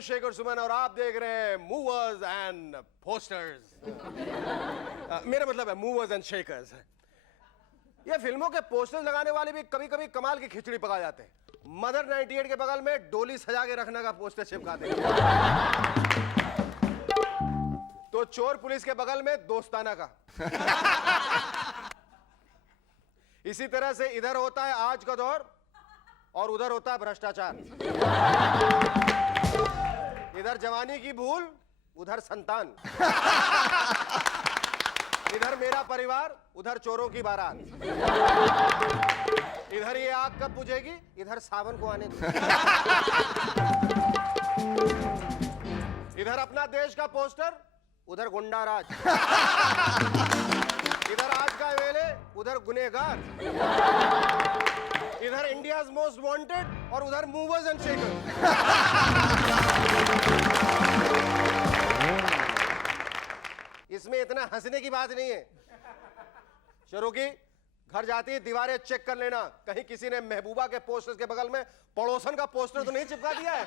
हूं शेखर सुमन और आप देख रहे हैं मूवर्स एंड पोस्टर्स। मेरा मतलब है मूवर्स एंड शेकर्स। ये फिल्मों के पोस्टर्स लगाने वाले भी कभी कभी कमाल की खिचड़ी पका जाते हैं। मदर 98 के बगल में डोली सजा के रखने का पोस्टर चिपकाते हैं, तो चोर पुलिस के बगल में दोस्ताना का। इसी तरह से इधर होता है आज का दौर और उधर होता है भ्रष्टाचार। इधर जवानी की भूल, उधर संतान। इधर मेरा परिवार, उधर चोरों की बारात। इधर ये आग कब बुझेगी, इधर सावन को आने दो। इधर अपना देश का पोस्टर, उधर गुंडा राज। इधर आज का वेले, उधर गुनेगार। इधर इंडियाज मोस्ट वांटेड और उधर मूवर्स एंड शेकर्स। इसमें इतना हंसने की बात नहीं है। शुरू की घर जाती है, दीवारें चेक कर लेना, कहीं किसी ने महबूबा के पोस्टर्स के बगल में पड़ोसन का पोस्टर तो नहीं चिपका दिया है।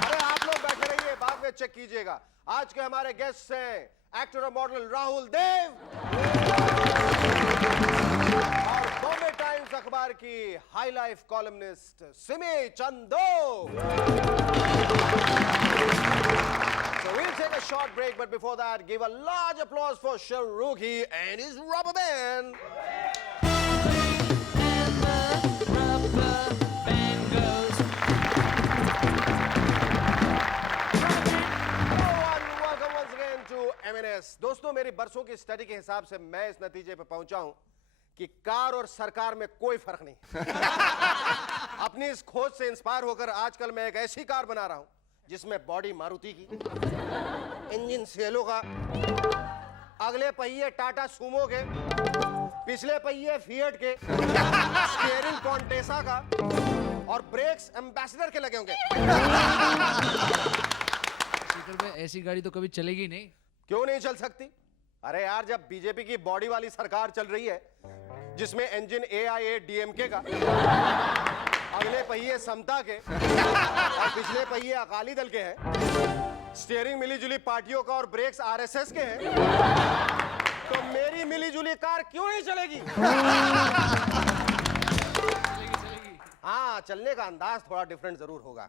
अरे आप लोग बैठे रहिए, बाद में चेक कीजिएगा। आज के हमारे गेस्ट हैं एक्टर और मॉडल राहुल देव और बॉम्बे टाइम्स अखबार की high life columnist Simi Chando. So we'll take a short break, but before that, give a large applause for Shahrukhi and his rubber band. Welcome once again to MNS. दोस्तों, मेरी बरसों की study के हिसाब से मैं इस नतीजे पे पहुंचा हूं कि कार और सरकार में कोई फर्क नहीं। अपनी इस खोज से इंस्पायर होकर आजकल मैं एक ऐसी कार बना रहा हूं जिसमें बॉडी मारुति की, इंजन सेलो का, अगले पहिए टाटा सूमो के, पिछले पहिए फिएट के, स्टीयरिंग कॉन्टेसा का और ब्रेक्स एम्बेसडर के लगे होंगे। में ऐसी गाड़ी तो कभी चलेगी नहीं। क्यों नहीं चल सकती? अरे यार, जब बीजेपी की बॉडी वाली सरकार चल रही है जिसमें इंजन AIADMK का, अगले पहिए समता के और पिछले पहिए अकाली दल के हैं, स्टीयरिंग मिलीजुली पार्टियों का और ब्रेक्स RSS के हैं, तो मेरी मिलीजुली कार क्यों नहीं चलेगी? चलेगी। हाँ, चलने का अंदाज थोड़ा डिफरेंट जरूर होगा।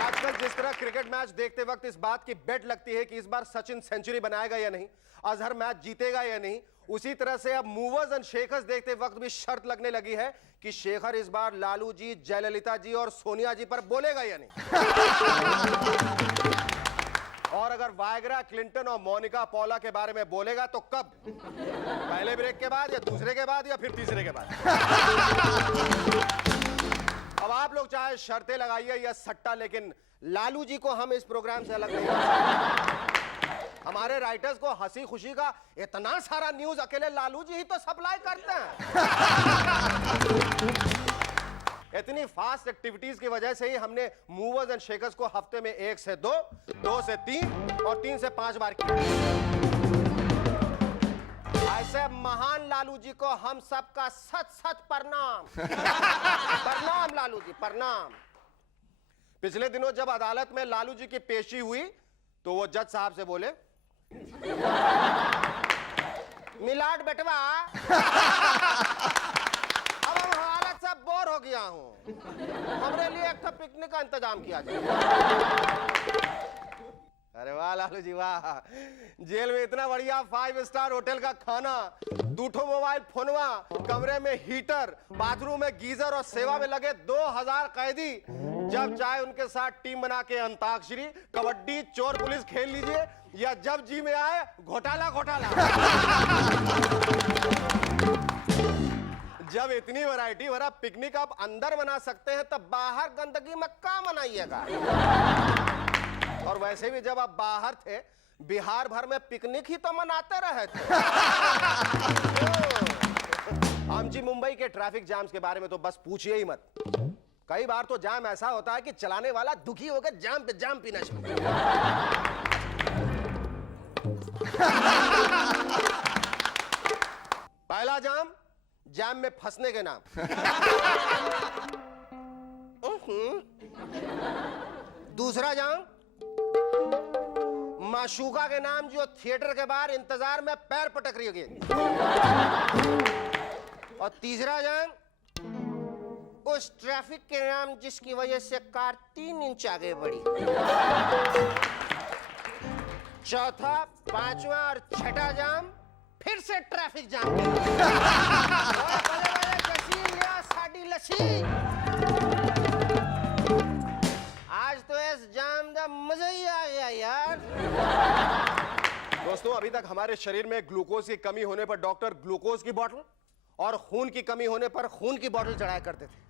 आजकल जिस तरह क्रिकेट मैच देखते वक्त इस बात की बेट लगती है कि इस बार सचिन सेंचुरी बनाएगा या नहीं, अजहर मैच जीतेगा या नहीं, उसी तरह से अब मूवर्स एंड शेखर्स देखते वक्त भी शर्त लगने लगी है कि शेखर इस बार लालू जी, जयललिता जी और सोनिया जी पर बोलेगा या नहीं। और अगर वायग्रा, क्लिंटन और मोनिका पॉला के बारे में बोलेगा तो कब? पहले ब्रेक के बाद या दूसरे के बाद या फिर तीसरे के बाद? अब आप लोग चाहे शर्तें लगाइए या सट्टा, लेकिन लालू जी को हम इस प्रोग्राम से अलग नहीं कर सकते। हमारे राइटर्स को हंसी खुशी का इतना सारा न्यूज अकेले लालू जी ही तो सप्लाई करते हैं। इतनी फास्ट एक्टिविटीज की वजह से ही हमने मूवर्स एंड शेकर्स को हफ्ते में 1 से 2, 2 से 3 और 3 से 5 बार किया। ऐसे महान लालू जी को हम सबका सच सच प्रणाम। प्रणाम लालू जी, प्रणाम। पिछले दिनों जब अदालत में लालू जी की पेशी हुई तो वो जज साहब से बोले, मिलाड बेटवा, अब हम हालत से बोर हो गया हूं, हमरे लिए एक पिकनिक का इंतजाम किया जाए। अरे वाह लालू जी वाह, जेल में इतना बढ़िया 5 स्टार होटल का खाना, 2 मोबाइल फोनवा, कमरे में हीटर, बाथरूम में गीजर और सेवा में लगे 2000 कैदी। जब चाहे उनके साथ टीम बना के अंताक्षरी, कबड्डी, चोर पुलिस खेल लीजिए, या जब जी में आए घोटाला घोटाला। जब इतनी वैरायटी भरा पिकनिक आप अंदर मना सकते हैं, तब बाहर गंदगी में क्या मनाइएगा? और वैसे भी जब आप बाहर थे, बिहार भर में पिकनिक ही तो मनाते रहे थे। हम जी मुंबई के ट्रैफिक जाम्स के बारे में तो बस पूछिए ही मत। कई बार तो जाम ऐसा होता है कि चलाने वाला दुखी होकर जाम पे जाम पीना शुरू कर। पहला जाम जाम में फंसने के नाम। दूसरा जाम माशूका के नाम जो थिएटर के बाहर इंतजार में पैर पटक रही होगी। और तीसरा जाम उस ट्रैफिक के नाम जिसकी वजह से कार 3 इंच आगे बढ़ी। चौथा, पांचवा और छठा जाम फिर से ट्रैफिक जाम। साडी लस्सी आज तो इस जाम का मजा ही आ गया यार। दोस्तों, अभी तक हमारे शरीर में ग्लूकोज की कमी होने पर डॉक्टर ग्लूकोज की बोतल और खून की कमी होने पर खून की बोतल चढ़ाया करते थे,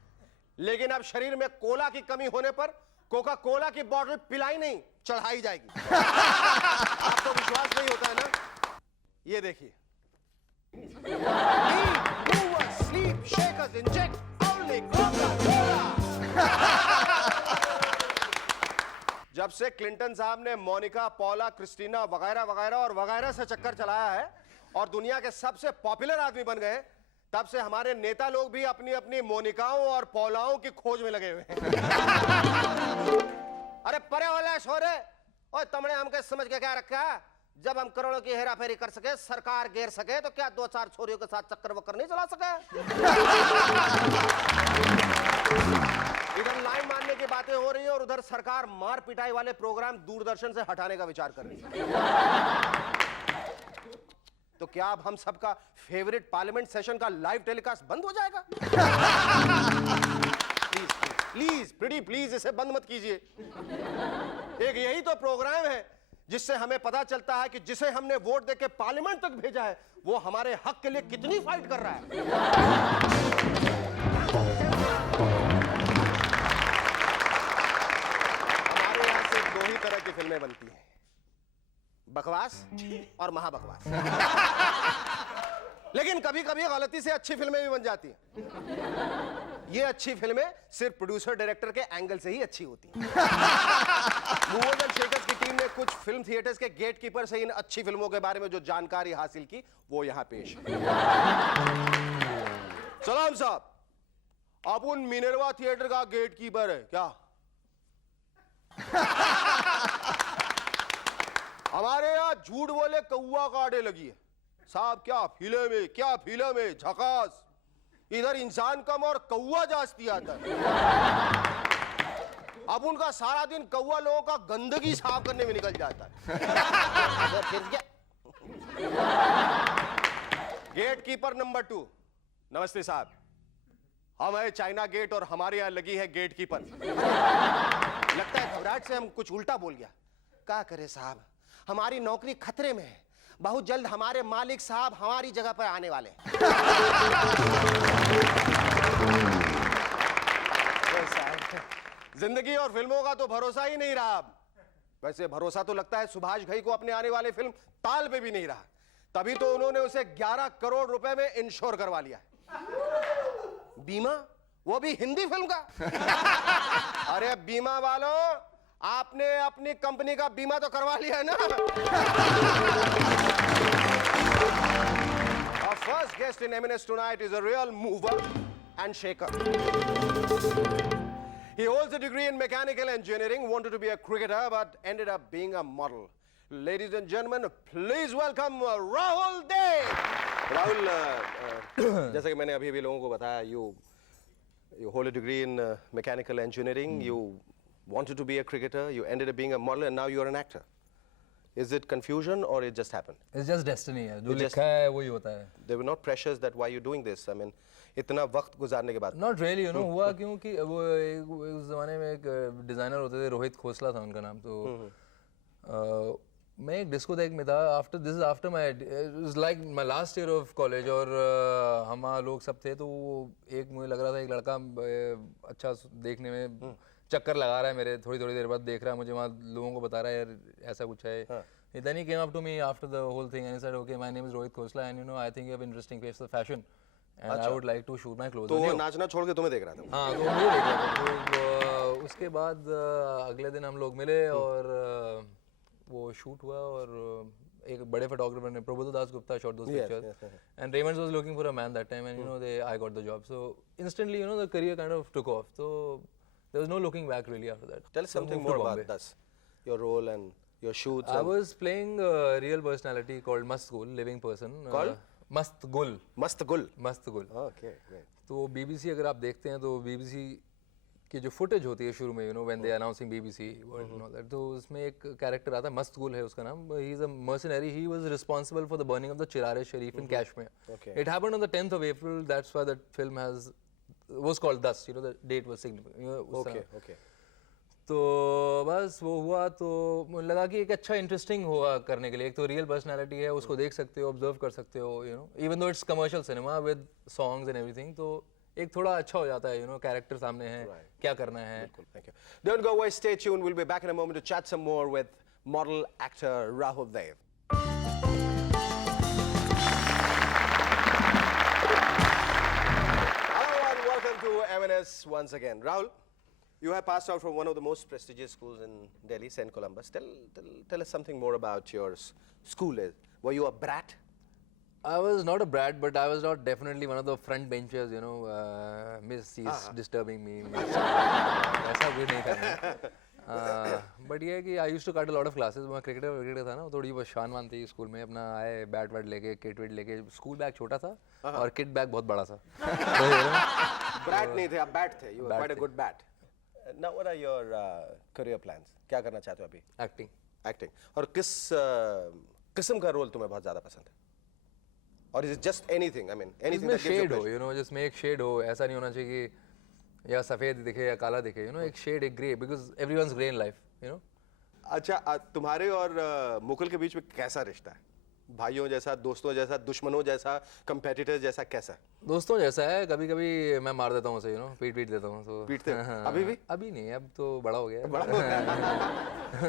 लेकिन अब शरीर में कोला की कमी होने पर कोका कोला की बोतल पिलाई नहीं, चढ़ाई जाएगी। आपको विश्वास नहीं होता है ना? ये देखिए, sleep shakers inject only Coca-Cola। जब से क्लिंटन साहब ने मोनिका, पौला, क्रिस्टीना वगैरह वगैरह और वगैरह से चक्कर चलाया है और दुनिया के सबसे पॉपुलर आदमी बन गए, तब से हमारे नेता लोग भी अपनी अपनी मोनिकाओं और पौलाओं की खोज में लगे हुए हैं। अरे परे वाला छोरे, और तुमने हमके समझ के क्या रखा? जब हम करोड़ों की हेरा फेरी कर सके, सरकार घेर सके, तो क्या 2-4 छोरियों के साथ चक्कर वक्कर नहीं चला सके? इधर लाइन मारने की बातें हो रही है और उधर सरकार मार पिटाई वाले प्रोग्राम दूरदर्शन से हटाने का विचार कर रही है। तो क्या अब हम सबका फेवरेट पार्लियामेंट सेशन का लाइव टेलीकास्ट बंद हो जाएगा? प्लीज प्लीज प्लीज इसे बंद मत कीजिए। एक यही तो प्रोग्राम है जिससे हमें पता चलता है कि जिसे हमने वोट देके पार्लियामेंट तक भेजा है वो हमारे हक के लिए कितनी फाइट कर रहा है। हमारे यहां से 2 ही तरह की फिल्में बनती हैं, बकवास और महाबकवास। लेकिन कभी कभी गलती से अच्छी फिल्में भी बन जाती हैं। ये अच्छी फिल्में सिर्फ प्रोड्यूसर डायरेक्टर के एंगल से ही अच्छी होती हैं। मूवर्स एंड शेकर्स की टीम ने कुछ फिल्म थिएटर्स के गेटकीपर से इन अच्छी फिल्मों के बारे में जो जानकारी हासिल की वो यहां पेश है। सलाम साहब, अपुन मिनरवा थिएटर का गेटकीपर है क्या? हमारे यहां झूठ बोले कौआ काटे लगी है साहब। क्या फिल्म है झकास। इधर इंसान कम और कौआ जास्ती आता है। अब उनका सारा दिन कौआ लोगों का गंदगी साफ करने में निकल जाता है। फिर क्या? गेटकीपर नंबर 2, नमस्ते साहब, हम है चाइना गेट और हमारे यहां लगी है गेटकीपर। लगता है घबराहट से हम कुछ उल्टा बोल गया। क्या करे साहब, हमारी नौकरी खतरे में है। बहुत जल्द हमारे मालिक साहब हमारी जगह पर आने वाले हैं। जिंदगी और फिल्मों का तो भरोसा ही नहीं रहा। वैसे भरोसा तो लगता है सुभाष घई को अपने आने वाले फिल्म ताल पे भी नहीं रहा। तभी तो उन्होंने उसे 11 करोड़ रुपए में इंश्योर करवा लिया। बीमा, वो भी हिंदी फिल्म का। अरे बीमा वालों, आपने अपनी कंपनी का बीमा तो करवा लिया है ना? Our first guest in M&S tonight is a real mover and shaker. He holds a degree in mechanical engineering, wanted to be a cricketer, but ended up being a model. Ladies and gentlemen, please welcome Rahul Dev. Rahul, जैसा कि मैंने अभी लोगों को बताया, you hold a degree in mechanical engineering. You wanted to be a cricketer, you ended up being a model, and now you're an actor. Is it confusion or it just happened? It's just destiny है, जो लिखा है वही होता है. There were not pressures that why you're doing this. I mean, इतना वक्त गुजारने के बाद. Not really, you know, हुआ क्योंकि वो उस जमाने में एक डिजाइनर होते थे, रोहित खोसला था उनका नाम. तो मैं एक डिस्कोथेक में था. After my, it was like my last year of college, और हम लोग सब थे. तो एक मुझे लग रहा था एक लड़का अच्छा देखने में चक्कर लगा रहा है मेरे. थोड़ी देर बाद देख रहा है मुझे, वहाँ लोगों को बता रहा है यार ऐसा कुछ है. Then he came up to me after the whole thing and he said, okay, my name is Rohit Khosla and you know I think you have interesting face for fashion and I would like to shoot my clothes. तो वो नाचना छोड़ के तुम्हें देख रहा था. हाँ, तो मुझे देख रहा था. तो उसके बाद अगले दिन हम लोग मिले और वो शूट हुआ और एक बड़े photographer ने Prabodh Das Gupta shot those Yes, pictures, yes, yes. and Raymond's was looking for a man that time, and you know I got the job. So instantly, you know, the career kind of took off. So there was no looking back really after that. Tell us So something moved to more Bombay. about this, your role and your shoots. I and was playing a real personality called Mast Gul, living person. Called? Mast Gul. Mast Gul. Mast Gul. Okay, great. तो BBC अगर आप देखते हैं तो BBC की जो footage होती है शुरू में, you know, when they are announcing BBC world and all that, तो उसमें एक कैरेक्टर आता है, मस्त गुल है उसका नाम. He is a mercenary. He was responsible for the burning of the Chirare Sharif in Kashmir. Okay. It happened on the 10th of April. That's why that film was called thus. You know, the date was significant. You know, उस Okay, तरह. okay. तो बस वो हुआ तो मुझे लगा कि एक अच्छा इंटरेस्टिंग होगा करने के लिए. एक तो रियल पर्सनालिटी है, उसको देख सकते हो, ऑब्जर्व कर सकते हो, you know, even though it's commercial cinema with songs and everything, तो एक थोड़ा अच्छा हो जाता है, यू नो, कैरेक्टर सामने है, क्या करना है. Cool, thank you. Don't go away, stay tuned. We'll be back in a moment to chat some more with model actor Rahul Dev. Hello and welcome to M&S once again. Rahul, you have passed out from one of the most prestigious schools in Delhi, St. Columbus. Tell us something more about your school. Were you a brat? I was not a brat, but I was not definitely one of the front benchers, you know, miss, he's disturbing me. ऐसा भी नहीं करना. But ये है कि I used to cut a lot of classes. मैं cricketer था ना, थोड़ी बहुत शान वान थी स्कूल में. अपना आए बैट वैट लेके, किट विट लेके. स्कूल बैग छोटा था और किट बैग बहुत बड़ा था. Brat नहीं थे, आप bat थे. You were quite a good bat. Now what are your career plans? क्या करना चाहते हो अभी? Acting. Acting. और किस किस्म का रोल तुम्हें बहुत ज़्यादा पसंद है? Or is it just anything? I mean, anything जिसमें that gives you शेड हो, pleasure? यू नो, जिसमें एक शेड हो. ऐसा नहीं होना चाहिए कि या सफेद दिखे या काला दिखे, यू नो, एक शेड, एक grey, because everyone's grey in life, you know. अच्छा, तुम्हारे और मुकुल के बीच में कैसा रिश्ता है? भाइयों जैसा, दोस्तों जैसा, दुश्मनों जैसा, कंपेटिटर जैसा, कैसा? दोस्तों जैसा है. कभी कभी मैं मार देता हूँ उसे, यू नो, पीट देता हूँ. तो पीटते हो? अभी भी? अभी नहीं, अब तो बड़ा हो गया.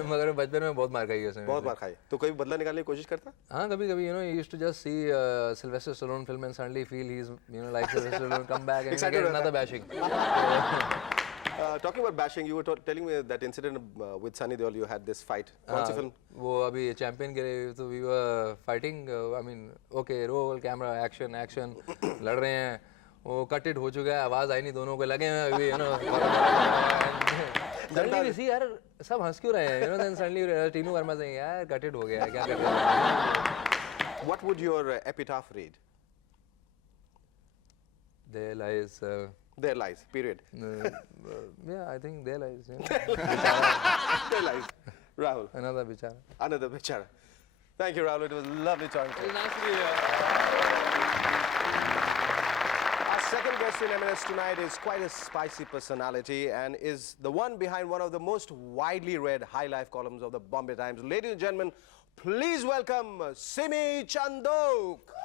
मगर बचपन में बहुत मार खाई है उसने. बहुत बार खाई. तो कोई बदला निकालने की कोशिश करता? हाँ, कभी कभी, you know, you used to just see Sylvester Stallone film and suddenly feel he's, you know, like Sylvester Stallone, come back and Excited get रहता another है. bashing. Talking about bashing, you were telling me that incident with Sunny Deol. You had this fight. कौन सी film? वो अभी champion के लिए, तो we were fighting, I mean, okay, roll, camera, action, action, लड़ रहे हैं. वो कट इट हो चुका है, आवाज आई नहीं, दोनों को लगे हैं अभी, यू नो. सडनली भी सी यार, सब हंस क्यों रहे हैं, you know. Then suddenly Tinu Verma से यार कट इट हो गया है, क्या कर रहे हैं. What would your epitaph read? There lies, There lies. Period. yeah, I think there lies, yeah. There lies. Rahul. Another bichara. Another bichara. Thank you, Rahul. It was lovely talking to you. Nice to be here. Our second guest in M&S tonight is quite a spicy personality and is the one behind one of the most widely read high life columns of the Bombay Times. Ladies and gentlemen, please welcome Simi Chandok.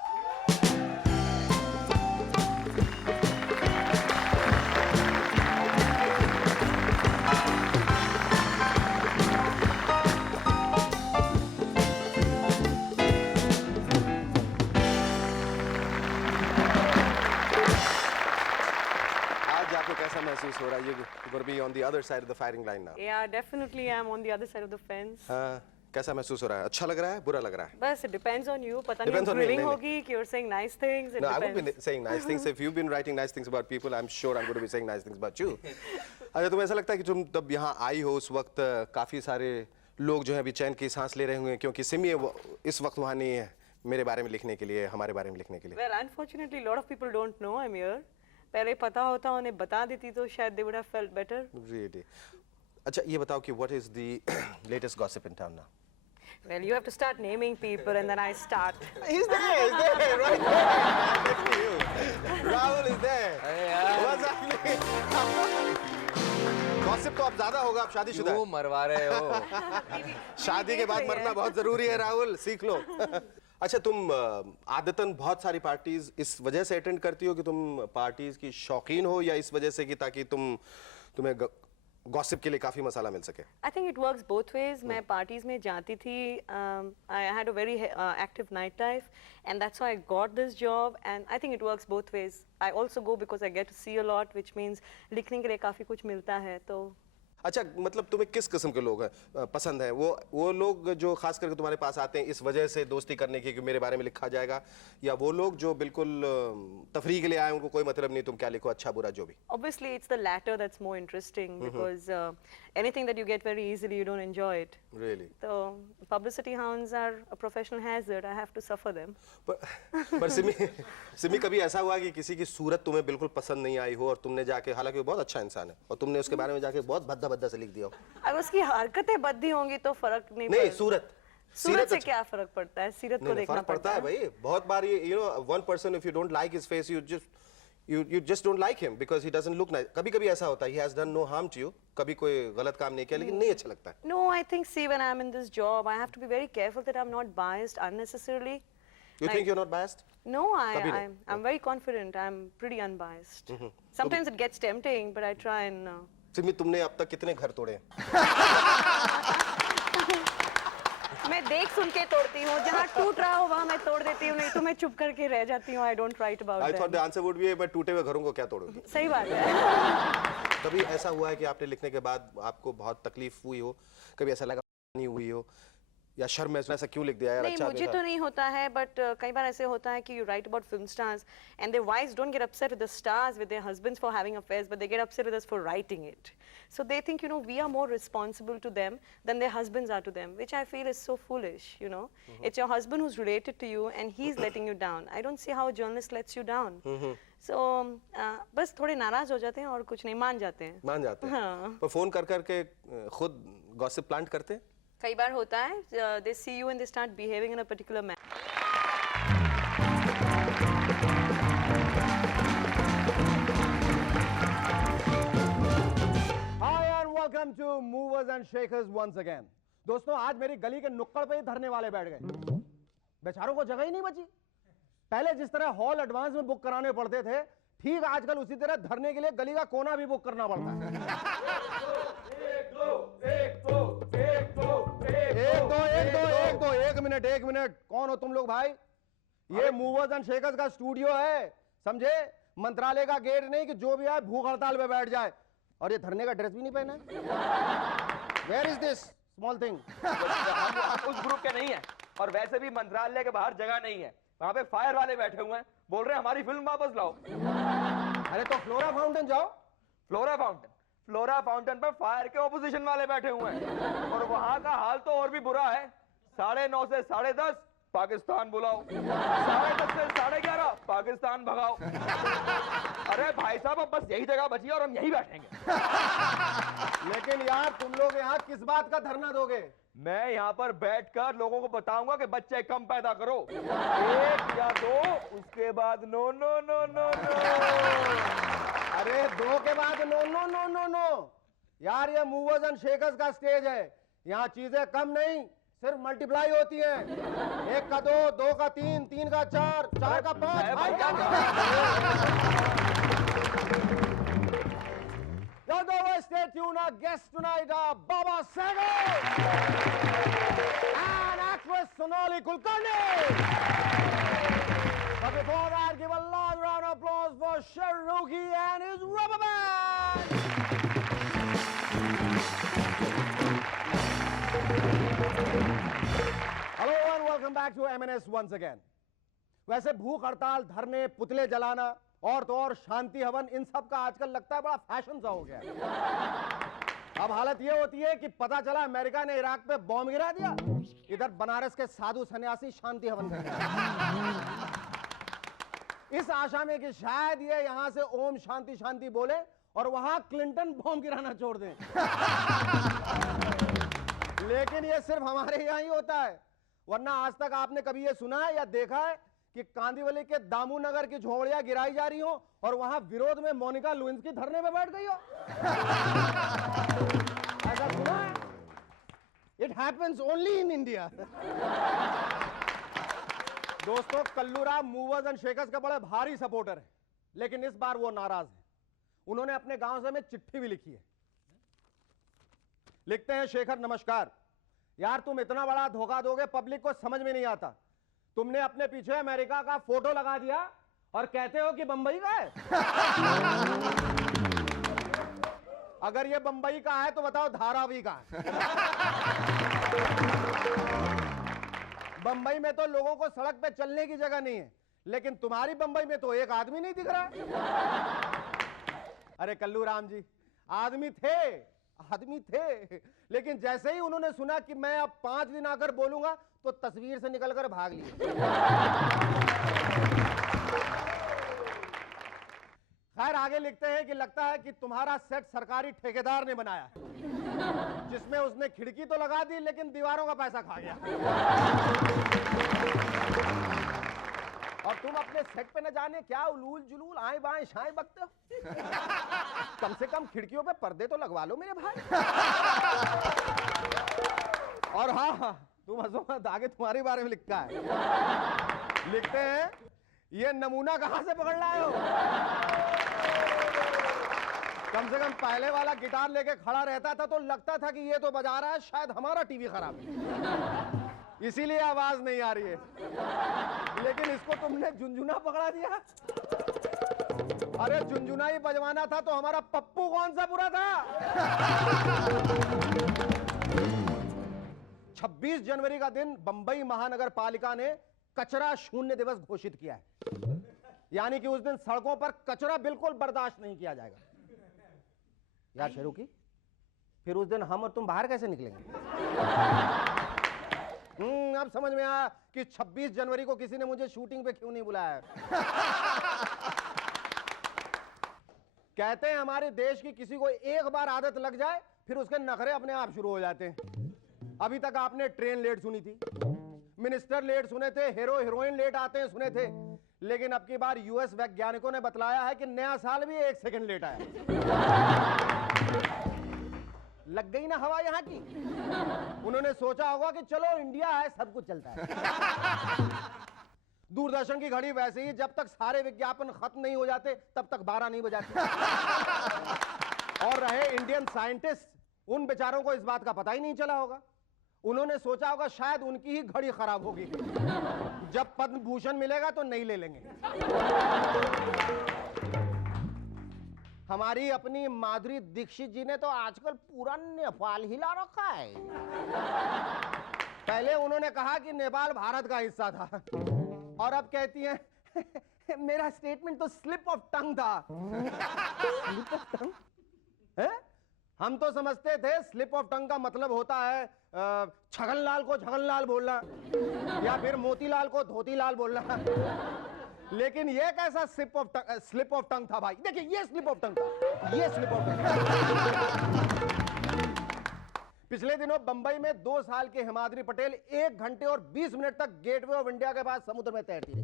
कैसा महसूस हो रहा है? You're going to be on the other side of the firing line now. Yeah, definitely I'm on the other side of the fence. हाँ, कैसा महसूस हो रहा है? अच्छा लग रहा है? बुरा लग रहा है? But it depends on you. पता Depends नहीं on me, grilling नहीं, होगी कि you're saying nice things. It No, I depends. won't be saying nice things. If you've been writing nice things about people, I'm sure I'm going to be saying nice things about you. अच्छा, तुम्हें ऐसा लगता है कि तुम तब यहाँ आई हो उस वक्त काफी सारे लोग जो हैं अभी चैन की सांस ले रहे होंगे क्योंकि सिमी इस वक्त वहाँ नहीं है मेरे बारे में लिखने के लिए, हमारे बारे में लिखने के लिए. Well, unfortunately, a lot of people don't know I'm here. पहले पता होता उन्हें बता देती तो शायद they would have felt better. Really. अच्छा, ये बताओ कि what is the latest gossip in town now? Well, you have to start naming people and then I start. He's there, right there. Next to you. Rahul is there. What's happening? Gossip तो अब ज़्यादा होगा, अब शादीशुदा क्यों है. मरवा रहे हो? शादी के बाद मरना बहुत जरूरी है राहुल, सीख लो. अच्छा, तुम आदतन बहुत सारी पार्टीज इस वजह से अटेंड करती हो कि तुम पार्टीज की शौकीन हो या इस वजह से कि ताकि तुम्हें गॉसिप के लिए काफी मसाला मिल सके? I think it works both ways. मैं parties में जाती थी. I had a very active night life, and that's why I got this job. And I think it works both ways. I also go because I get to see a lot, which means लिखने के लिए काफी कुछ मिलता है. तो अच्छा, मतलब तुम्हें किस किस्म के लोग हैं पसंद है? वो लोग जो खास करके तुम्हारे पास आते हैं इस वजह से दोस्ती करने की कि मेरे बारे में लिखा जाएगा, या वो लोग जो बिल्कुल तफरीह के लिए आए, उनको कोई मतलब नहीं तुम क्या लिखो, अच्छा बुरा जो भी? Obviously, it's the latter that's more interesting because anything that you get very easily, you don't enjoy it. Really? So, publicity hounds are a professional hazard. I have to suffer them. पर सिमी कभी ऐसा हुआ कि किसी की सूरत तुम्हें बिल्कुल पसंद नहीं आई हो और तुमने जाके, हालांकि वो बहुत अच्छा इंसान है, और तुमने उसके बारे में जाके बहुत भद्दा भद्दा से लिख दिया हो? अगर उसकी हरकतें बद्दी होंगी तो फर्क नहीं नहीं, पड़ेगा। सूरत से अच्छा- क्या फर्क पड़ता है? सीरत को नहीं, देखना फर्क पड़ता है भाई, बहुत बार ये you know one person if you don't like his face you just don't like him because he doesn't look nice. कभी कभी ऐसा होता है, he has done no harm to you, कभी कोई गलत काम नहीं किया लेकिन नहीं अच्छा लगता है. No, I think, see, when I'm in this job, I have to be very careful that I'm not biased unnecessarily. You think you're not biased? No, कभी नहीं? I'm very confident. I'm pretty unbiased. Sometimes it gets tempting, but I try and. Simi, तुमने अब तक कितने घर तोड़े हैं? मैं देख सुन के तोड़ती हूँ, जहाँ टूट रहा हो वहाँ मैं तोड़ देती हूँ, नहीं तो मैं चुप करके रह जाती हूँ. I don't write about I them. thought the answer would be मैं टूटे हुए घरों को क्या तोड़ूंगी. सही बात है. कभी ऐसा हुआ है कि आपने लिखने के बाद आपको बहुत तकलीफ हुई हो, कभी ऐसा लगा नहीं हुई हो, या शर्म में ऐसा क्यों लिख दिया यार? नहीं, अच्छा मुझे तो नहीं होता है, बट कई बार ऐसे होता है कि you write about film stars and their wives don't get upset with the stars with their husbands for having affairs, but they get upset with us for writing it. So they think, you know, we are more responsible to them than their husbands are to them, which I feel is so foolish, you know. It's your husband who's related to you and he's letting you down. I don't see how a journalist lets you down. So बस थोड़े नाराज हो जाते हैं और कुछ नहीं, मान जाते हैं. मान जाते हैं. हाँ. पर फोन कर करके खुद गॉसिप प्लांट करते हैं? कई बार होता है, they see you and they start behaving in a particular manner. Hi and welcome to Movers and Shakers once again. दोस्तों, आज मेरी गली के नुक्कड़ पे ही धरने वाले बैठ गए. बेचारों को जगह ही नहीं बची. पहले जिस तरह हॉल एडवांस में बुक कराने पड़ते थे, ठीक आजकल उसी तरह धरने के लिए गली का कोना भी बुक करना पड़ता है. एक मिनट, कौन हो तुम लोग भाई? ये मूवर्स एंड शेकर्स का स्टूडियो है, समझे? मंत्रालय का गेट नहीं कि जो भी आए भूख हड़ताल पे बैठ जाए. और ये धरने का ड्रेस भी नहीं पहना है. Where is this small thing? हम उस ग्रुप के नहीं है, और वैसे भी मंत्रालय के बाहर जगह नहीं है. वहाँ पे फायर वाले बैठे हुए हैं, बोल रहे हैं हमारी फिल्म वापस लाओ. अरे तो फ्लोरा फाउंटेन जाओ. फ्लोरा फाउंटेन पर फायर के ऑपोजिशन वाले बैठे हुए हैं, और वहाँ का हाल तो और भी बुरा है. 9:30 से 10:30 पाकिस्तान बुलाओ, 10:30 से 11:30 पाकिस्तान भगाओ. अरे भाई साहब, अब बस यही जगह बची है और हम यहीं बैठेंगे. लेकिन यार, तुम लोग यहाँ किस बात का धरना दोगे? मैं यहाँ पर बैठकर लोगों को बताऊंगा कि बच्चे कम पैदा करो, 1 या 2, उसके बाद no no no no no. अरे 2 के बाद no no no no no. यार, ये मूवर्स एंड शेकर्स का स्टेज है. यहाँ चीजें कम नहीं, सिर्फ मल्टीप्लाई होती हैं. 1 का 2, 2 का 3, 3 का 4, 4 का 5. Yo, stay tuned. Our guests tonight are Baba Sehgal and actress Sonali Kulkarni. But before that, give a large round of applause for Shahrukhi and his rubber band. Hello and welcome back to M&S once again. वैसे भूख हड़ताल, धरने, पुतले जलाना और तो और शांति हवन, इन सब का आजकल लगता है बड़ा फैशन सा हो गया है. अब हालत ये होती है कि पता चला अमेरिका ने इराक पे बॉम्ब गिरा दिया, इधर बनारस के साधु सन्यासी शांति हवन कर रहे हैं. इस आशा में कि शायद ये यहां से ओम शांति शांति बोले और वहां क्लिंटन बॉम्ब गिराना छोड़ दें. लेकिन ये सिर्फ हमारे यहाँ ही होता है, वरना आज तक आपने कभी ये सुना है या देखा है कि कांदीवली के दामू नगर की झोपड़ियां गिराई जा रही हो और वहां विरोध में मोनिका लुइंस्की धरने में बैठ गई हो? ऐसा सुना है? It happens only in India. दोस्तों, कल्लूराम मूवर्स एंड शेकर्स का बड़े भारी सपोर्टर है, लेकिन इस बार वो नाराज है. उन्होंने अपने गांव से हमें चिट्ठी भी लिखी है. लिखते हैं, शेखर नमस्कार. यार, तुम इतना बड़ा धोखा दोगे पब्लिक को समझ में नहीं आता. तुमने अपने पीछे अमेरिका का फोटो लगा दिया और कहते हो कि बंबई का है. अगर ये बंबई का है तो बताओ धारावी का है। बंबई में तो लोगों को सड़क पे चलने की जगह नहीं है, लेकिन तुम्हारी बंबई में तो एक आदमी नहीं दिख रहा है। अरे कल्लू राम जी, आदमी थे, लेकिन जैसे ही उन्होंने सुना कि मैं अब 5 दिन आकर बोलूंगा तो तस्वीर से निकलकर भाग लिए। खैर आगे लिखते हैं कि लगता है कि तुम्हारा सेट सरकारी ठेकेदार ने बनाया है, जिसमें उसने खिड़की तो लगा दी लेकिन दीवारों का पैसा खा गया। और तुम अपने सेट पे न जाने क्या उलूल जुलूल आए बाएं शाएं बकते हो। कम से कम खिड़कियों पे पर्दे तो लगवा लो मेरे भाई। और हाँ, तुम हंसो मत, आगे तुम्हारे बारे में लिखा है। लिखते हैं, ये नमूना कहां से पकड़ लाए हो? कम से कम पहले वाला गिटार लेके खड़ा रहता था तो लगता था कि ये तो बजा रहा है, शायद हमारा टीवी खराब है, इसीलिए आवाज नहीं आ रही है। लेकिन इसको तुमने झुनझुना पकड़ा दिया। अरे झुनझुना ही बजवाना था तो हमारा पप्पू कौन सा बुरा था? 26 जनवरी का दिन बंबई महानगर पालिका ने कचरा शून्य दिवस घोषित किया है। यानी कि उस दिन सड़कों पर कचरा बिल्कुल बर्दाश्त नहीं किया जाएगा। यार शेरू की, फिर उस दिन हम और तुम बाहर कैसे निकलेंगे? अब समझ में आया कि 26 जनवरी को किसी ने मुझे शूटिंग पे क्यों नहीं बुलाया। कहते हैं हमारे देश की किसी को एक बार आदत लग जाए फिर उसके नखरे अपने आप शुरू हो जाते हैं। अभी तक आपने ट्रेन लेट सुनी थी, मिनिस्टर लेट सुने थे, हीरो हीरोइन लेट आते हैं सुने थे, लेकिन अब की बार यूएस वैज्ञानिकों ने बतलाया है कि नया साल भी 1 सेकंड लेट आया। लग गई ना हवा यहां की। उन्होंने सोचा होगा कि चलो इंडिया है, सब कुछ चलता है। दूरदर्शन की घड़ी वैसे ही जब तक सारे विज्ञापन खत्म नहीं हो जाते तब तक 12 नहीं बजाती। और रहे इंडियन साइंटिस्ट, उन बेचारों को इस बात का पता ही नहीं चला होगा। उन्होंने सोचा होगा शायद उनकी ही घड़ी खराब होगी, जब पद्म भूषण मिलेगा तो नहीं ले लेंगे। हमारी अपनी माधुरी दीक्षित जी ने तो आजकल पूरा नेपाल हिला रखा है। पहले उन्होंने कहा कि नेपाल भारत का हिस्सा था, और अब कहती हैं मेरा स्टेटमेंट तो स्लिप ऑफ टंग था। स्लिप ऑफ टंग है? हम तो समझते थे स्लिप ऑफ टंग का मतलब होता है छगनलाल को झगनलाल बोलना या फिर मोतीलाल को धोतीलाल बोलना। लेकिन ये कैसा स्लिप ऑफ टंग था भाई? देखिए ये स्लिप ऑफ टंग था, ये स्लिप ऑफ टंग था। पिछले दिनों बंबई में 2 साल के हिमाद्री पटेल 1 घंटे और 20 मिनट तक गेटवे ऑफ इंडिया के पास समुद्र में तैरती रही।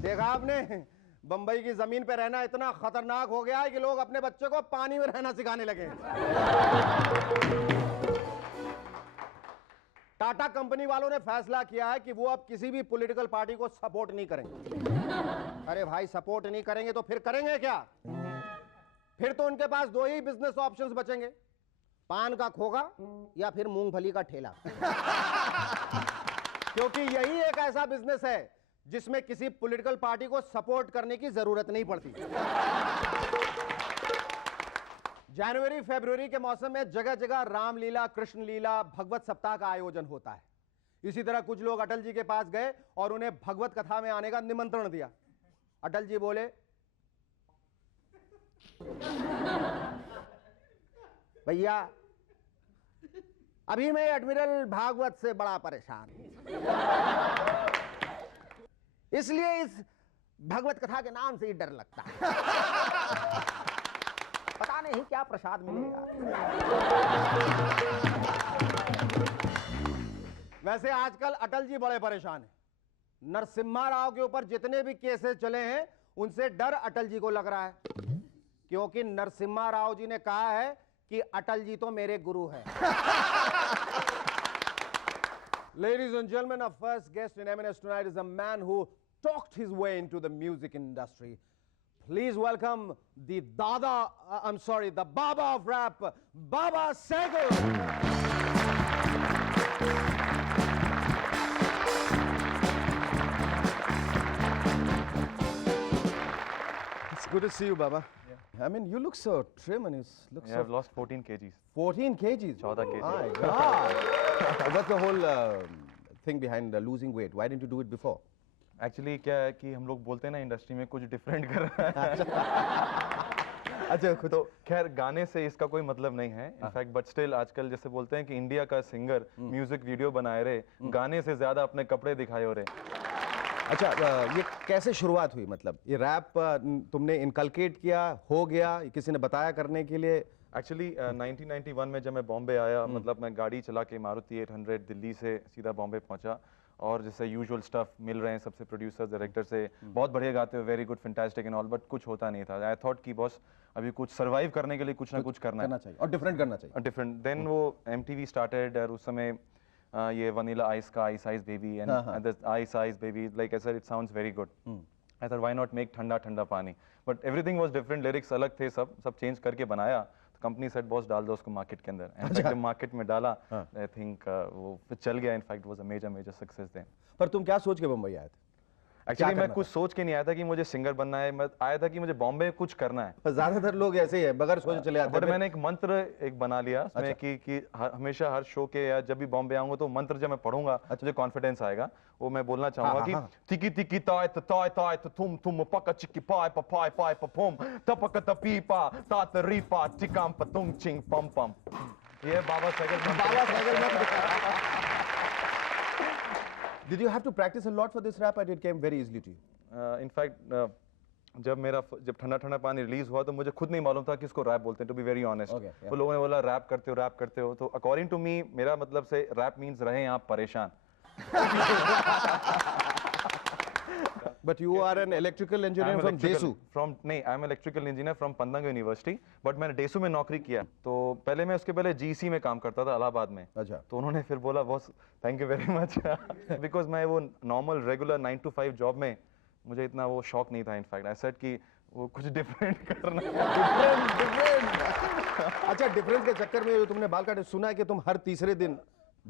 देखा आपने, बंबई की जमीन पे रहना इतना खतरनाक हो गया है कि लोग अपने बच्चे को पानी में रहना सिखाने लगे। टाटा कंपनी वालों ने फैसला किया है कि वो अब किसी भी पॉलिटिकल पार्टी को सपोर्ट नहीं करेंगे। अरे भाई सपोर्ट नहीं करेंगे तो फिर करेंगे क्या? फिर तो उनके पास 2 ही बिजनेस ऑप्शंस बचेंगे, पान का खोगा या फिर मूंगफली का ठेला। क्योंकि यही एक ऐसा बिजनेस है जिसमें किसी पॉलिटिकल पार्टी को सपोर्ट करने की जरूरत नहीं पड़ती। जनवरी फरवरी के मौसम में जगह जगह रामलीला, कृष्ण लीला, भगवत सप्ताह का आयोजन होता है। इसी तरह कुछ लोग अटल जी के पास गए और उन्हें भगवत कथा में आने का निमंत्रण दिया। अटल जी बोले, भैया अभी मैं एडमिरल भागवत से बड़ा परेशान हूं, इसलिए इस भगवत कथा के नाम से ही डर लगता है। पता नहीं क्या प्रसाद मिलेगा। वैसे आजकल अटल जी बड़े परेशान हैं। नरसिम्हा राव के ऊपर जितने भी केसेस चले हैं उनसे डर अटल जी को लग रहा है, क्योंकि नरसिम्हा राव जी ने कहा है कि अटल जी तो मेरे गुरु हैं। Ladies and gentlemen, our first guest in M&S tonight is a man who talked his way into the music industry. Please welcome the the Baba of rap, Baba Sehgal. It's good to see you, Baba. I mean, you look so trim and you look Yeah, so... I've lost 14 kgs. 14 kgs? 14 kg. My God. What's the whole thing behind losing weight? Why didn't you do it before? Actually क्या है कि हम लोग बोलते हैं ना industry में कुछ डिफरेंट कर रहा है अच्छा खुद तो खैर गाने से इसका कोई मतलब नहीं है इनफैक्ट बट स्टिल आजकल जैसे बोलते हैं कि इंडिया का सिंगर म्यूजिक वीडियो बनाए रहे गाने से ज्यादा अपने कपड़े दिखाए हो रहे अच्छा ये कैसे शुरुआत हुई मतलब ये रैप तुमने इनकलकेट किया हो गया किसी ने बताया करने के लिए एक्चुअली 1991 में जब मैं बॉम्बे आया मतलब मैं गाड़ी चला के मारुति 800 दिल्ली से सीधा बॉम्बे पहुंचा और जैसे यूजुअल स्टफ मिल रहे हैं सबसे प्रोड्यूसर डायरेक्टर से बहुत बढ़िया गाते हो very good fantastic and all but कुछ होता नहीं था आई थॉट कि बॉस अभी कुछ सरवाइव करने के लिए कुछ ना कुछ करना चाहिए और डिफरेंट करना चाहिए डिफरेंट देन वो MTV स्टार्टेड और उस समय ये वनीला आइस का ice ice baby and the ice ice baby like I said it sounds very good I thought why not make ठंडा ठंडा पानी but everything was different lyrics अलग थे सब चेंज करके बनाया कंपनी सेट बॉस डाल दो उसको मार्केट के अंदर इनफैक्ट जब मार्केट में डाला आई थिंक वो चल गया in fact was a major success then पर तुम क्या सोच के मुंबई आए थे एक्चुअली मैं कुछ सोच के नहीं आया था कि मुझे सिंगर बनना है मैं आया था कि मुझे बॉम्बे में कुछ करना है ज्यादातर लोग ऐसे ही है बगैर सोचे चले आते बट मैंने एक मंत्र एक बना लिया उसमें कि हमेशा हर शो के या जब भी बॉम्बे आऊंगा तो मंत्र जब मैं पढ़ूंगा मुझे कॉन्फिडेंस आएगा वो मैं बोलना चाहूंगा कि तिकी तिकी ताय ताय ताय तुम पक चिकी पाय पाय पाय पम तपक तपीपा तात रीपा चिकाम पतुंग चिंग पम पम ये बाबा cycle Did you have to practice a lot for this rap or it came very easily to you? In fact जब ठंडा ठंडा पानी रिलीज हुआ तो मुझे खुद नहीं मालूम था कि इसको रैप बोलते हैं टू बी वेरी ऑनेस्ट वो लोगों ने बोला रैप करते हो तो अकॉर्डिंग टू मी मेरा मतलब से रैप मींस रहे आप परेशान But you are an electrical engineer from Desu. नहीं I am electrical engineer from पंतंग यूनिवर्सिटी बट मैंने डेसू में नौकरी किया तो पहले मैं उसके पहले GC में काम करता था इलाहाबाद में अच्छा तो उन्होंने फिर बोला boss thank you very much because मैं वो नॉर्मल रेगुलर 9 to 5 जॉब में मुझे इतना वो शौक नहीं था इनफैक्ट आई सेड कि वो कुछ डिफरेंट करना डिफरेंट अच्छा डिफरेंस के चक्कर में जो तुमने बाल काटे सुना है कि तुम हर तीसरे दिन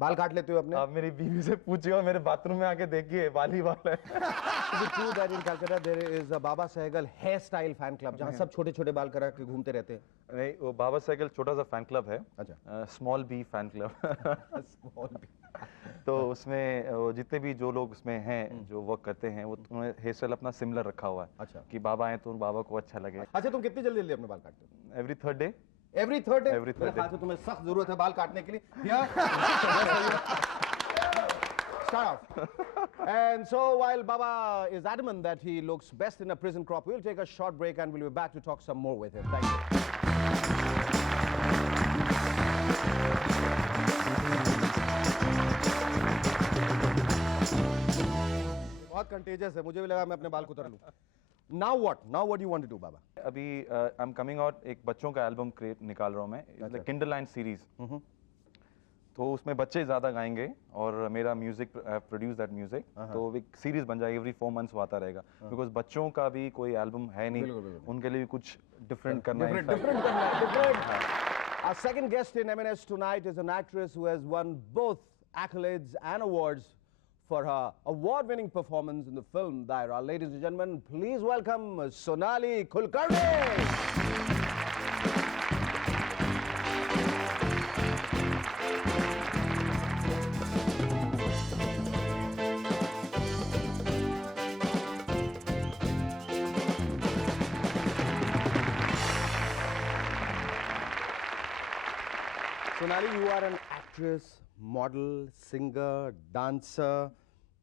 बाल काट लेते हो अपने आप मेरी बीवी से पूछिए मेरे बाथरूम में आके देखिए बाल ही बाल है Is it true that in Calcutta there is a Baba Sehgal hairstyle fan club जहाँ सब छोटे-छोटे बाल करा के घूमते रहते हैं? नहीं वो बाबा साइकिल छोटा सा फैन क्लब है अच्छा small bit fan club Small bit. तो उसमें जितने भी जो लोग उसमें हैं जो वर्क करते हैं वो उन्होंने हेयर स्टाइल अपना सिमिलर रखा हुआ है अच्छा कि बाबा आए तो बाबा को अच्छा लगे अच्छा तुम कितनी जल्दी अपने बाल काटते हो? Every third day Every third day? Every third day. तो तुम्हें सख्त जरूरत है बाल काटने के लिए Here. Start off. And so while Baba is adamant that he looks best in a prison crop, we'll take a short break and we'll be back to talk some more with him. Thank you. बहुत contagious है मुझे भी लगा मैं अपने बाल को उतार लूं Now what do you want to do, Baba? अभी आई एम कमिंग आउट एक बच्चों का एल्बम निकाल रहा हूँ मैं किंडरलाइन सीरीज तो उसमें बच्चे ज्यादा गाएंगे और मेरा म्यूजिक प्रोड्यूस दैट म्यूजिक तो एक सीरीज बन जाएगी एवरी 4 months वो आता रहेगा बिकॉज बच्चों का भी कोई एल्बम है नहीं उनके लिए भी कुछ डिफरेंट करना है Our second guest in M&S tonight is an actress who has won both accolades and awards for her award-winning performance in the film Daira. Ladies and gentlemen, please welcome Sonali Kulkarni. Sonali, you are an actress, model, singer, dancer,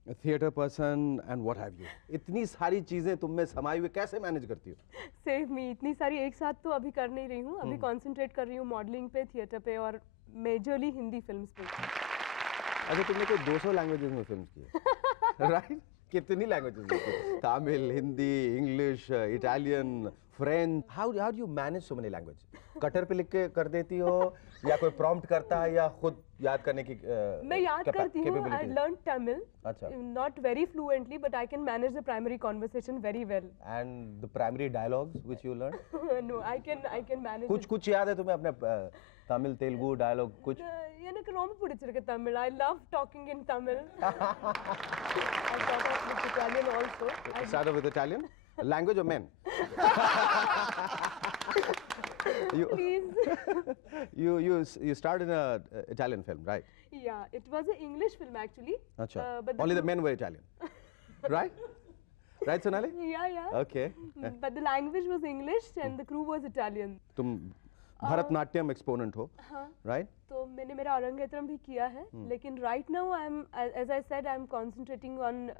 a theatre person and what have you. इतनी सारी चीजें तुम में समाई हुई कैसे manage करती हो? सेव मी इतनी सारी एक साथ तो अभी कर नहीं रही हूँ अभी कंसंट्रेट कर रही हूँ मॉडलिंग पे थिएटर पे और मेजरली हिंदी फिल्म्स पे अच्छा तुमने कोई 200 लैंग्वेजेस में फिल्म्स की राइट कितनी लैंग्वेजेस में की Tamil Hindi English Italian French how do you manage so many language cutter पे लिख के कर देती हो या कोई प्रॉम्प्ट करता है या खुद याद करने की मैं याद करती हूँ आई लर्न तमिल अच्छा not very fluently but I can manage the primary conversation very well and the primary dialogues which you learn no I can manage कुछ याद है तुम्हें अपने तमिल तेलुगु डायलॉग कुछ எனக்கு ரொம்ப பிடிச்சிருக்கு Tamil I love talking in Tamil I talk with Italian also start with Italian Language of men. Please. You starred in a Italian film, right? Yeah, it was an English film actually. Acha. But Only the men were Italian, right? Right, Sonali? Yeah. Okay. But the language was English and the crew was Italian. तुम Bharatanatyam exponent हो, right? तो मैंने मेरा अरंगेत्रम भी किया है, लेकिन right now I'm, as I said, I'm concentrating on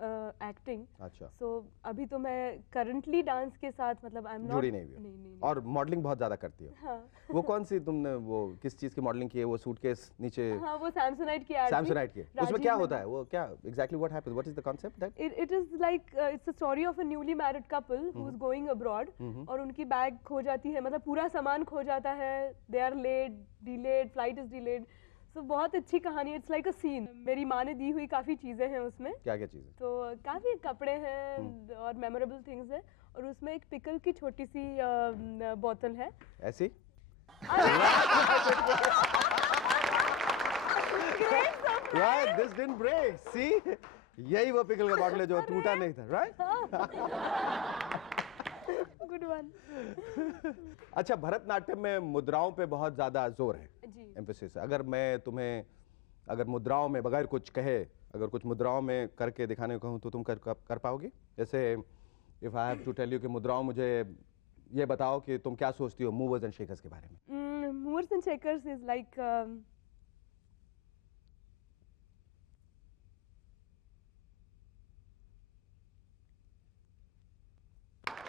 acting. अच्छा. So अभी तो मैं currently dance के साथ मतलब I'm not जुड़ी नहीं हुई हो. नहीं. और मॉडलिंग बहुत ज्यादा करती हो. हाँ. वो कौन सी तुमने वो किस चीज की मॉडलिंग की है? वो सूटकेस नीचे हाँ, वो Samsonite की ad थी. Samsonite की. उसमें राजीव क्या में होता था. है? वो क्या exactly what happens? What is the concept that? It is like it's a story of a newly married couple who's going abroad और उनकी बैग खो जाती है, मतलब पूरा सामान खो जाता है, they are late, delayed, flight is delayed. So बहुत अच्छी कहानी है, it's like a scene. मेरी माँ ने दी हुई काफ़ी चीज़ें हैं उसमें. क्या क्या चीजें? तो काफ़ी कपड़े हैं और मेमोरेबल थिंग्स है और उसमें एक पिकल की छोटी सी बोतल है. ऐसी? Right, this didn't break. See? यही वो पिकल का बॉटल है जो टूटा नहीं था, right? Good one. अच्छा, भरतनाट्यम में मुद्राओं पे बहुत ज्यादा जोर है. जी. एम्फेसिस. अगर मैं तुम्हें अगर मुद्राओं में बगैर कुछ कहे अगर कुछ मुद्राओं में करके दिखाने को कहूँ तो तुम कर पाओगी? जैसे if I have to tell you कि मुद्राओं मुझे ये बताओ कि तुम क्या सोचती हो मूवर्स एंड शेकर्स के बारे में? Movers and shakers is like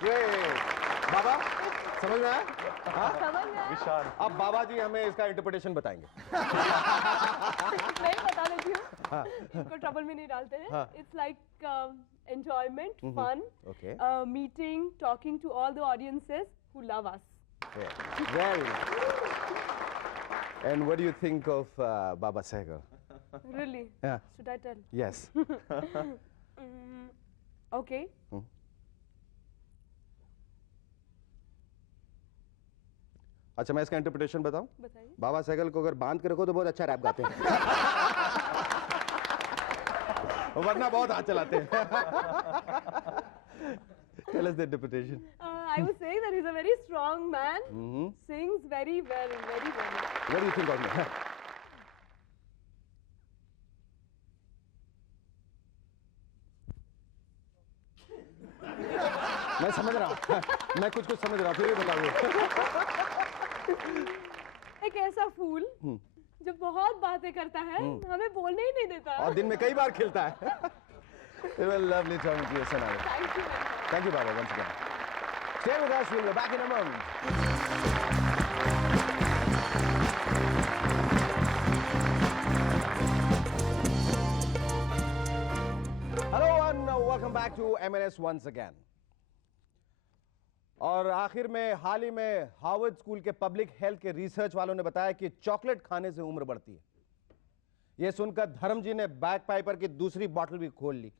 ये बाबा समझ में आया? हाँ? समझ में आया? विशाल अब बाबा जी हमें इसका इंटरप्रिटेशन बताएंगे. मैं बता देती हूँ. इनको ट्रबल में नहीं डालते हैं. It's like enjoyment, fun, Okay. Meeting, talking to all the audiences who love us. Yeah. Very nice. And what do you think of Baba Sehgal? Really? Yeah. Should I tell? Yes. Okay. अच्छा, मैं इसका interpretation बताऊं? बताइए. बाबा सहगल को अगर बांध के रखो तो बहुत अच्छा रैप गाते हैं. वरना बहुत हाथ चलाते हैं. Tell us the interpretation. I was saying that he's a very strong man. Sings very well, very well. What do you think of me? मैं समझ रहा हूँ. मैं कुछ समझ रहा हूँ. फिर भी बताओ. एक ऐसा फूल जो बहुत बातें करता है, हमें बोलने ही नहीं देता. और दिन में कई बार खिलता है. It was lovely talking to you, Sonali. Thank you very much. Thank you, Baba, once again. Stay with us. We'll be back in a moment. Hello and welcome back to MNS once again. और आखिर में हाल ही में Harvard school के public health के research वालों ने बताया कि चॉकलेट खाने से उम्र बढ़ती है. यह सुनकर धर्म जी ने बैक पाइपर की दूसरी बोतल भी खोल ली.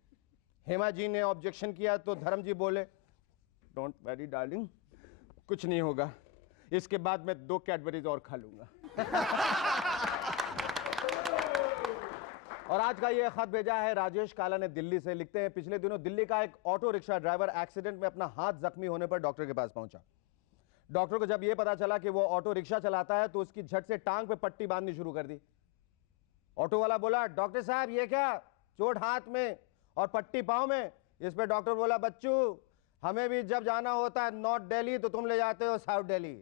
हेमा जी ने ऑब्जेक्शन किया तो धर्म जी बोले, डोंट वरी डार्लिंग, कुछ नहीं होगा, इसके बाद मैं 2 कैडबरीज और खा लूंगा. और आज का ये खत भेजा है राजेश काला ने दिल्ली से. लिखते हैं, पिछले दिनों दिल्ली का एक ऑटो रिक्शा ड्राइवर एक्सीडेंट में अपना हाथ जख्मी होने पर डॉक्टर के पास पहुंचा. डॉक्टर को जब यह पता चला कि वो ऑटो रिक्शा चलाता है तो उसकी झट से टांग पे पट्टी बांधनी शुरू कर दी. ऑटो वाला बोला, डॉक्टर साहब ये क्या, चोट हाथ में और पट्टी पांव में? इस पे डॉक्टर बोला, बच्चू हमें भी जब जाना होता है नॉर्थ दिल्ली तो तुम ले जाते हो साउथ दिल्ली.